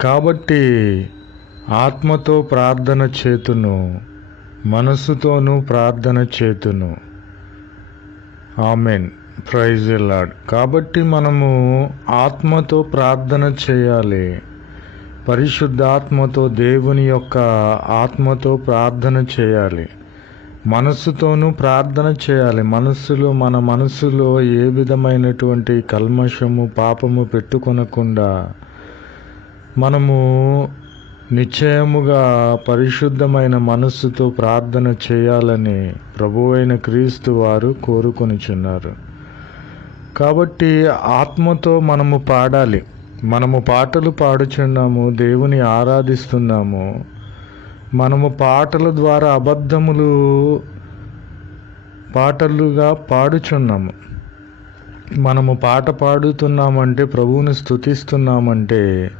కాబట్టి ఆత్మతో ప్రార్థన చేతును, మనస్సుతోనూ ప్రార్థన చేతును. ఆమెన్. Praise the Lord. కాబట్టి మనము ఆత్మతో ప్రార్థన చేయాలి. పరిశుద్ధాత్మతో, దేవుని యొక్క ఆత్మతో ప్రార్థన చేయాలి. మనస్సుతోనూ ప్రార్థన చేయాలి. మన మనస్సులో ఏ విధమైనటువంటి కల్మషము, పాపము పెట్టుకొనకుండా మనము నిశ్చయముగా పరిశుద్ధమైన మనస్సుతో ప్రార్థన చేయాలని ప్రభువైన క్రీస్తు వారు కోరుకొనిచున్నారు. కాబట్టి ఆత్మతో మనము పాడాలి. మనము పాటలు పాడుచున్నాము, దేవుని ఆరాధిస్తున్నాము. మనము పాటల ద్వారా అబద్ధములు పాటలుగా పాడుచున్నాము. మనము పాట పాడుతున్నామంటే, ప్రభువుని స్తుతిస్తున్నామంటే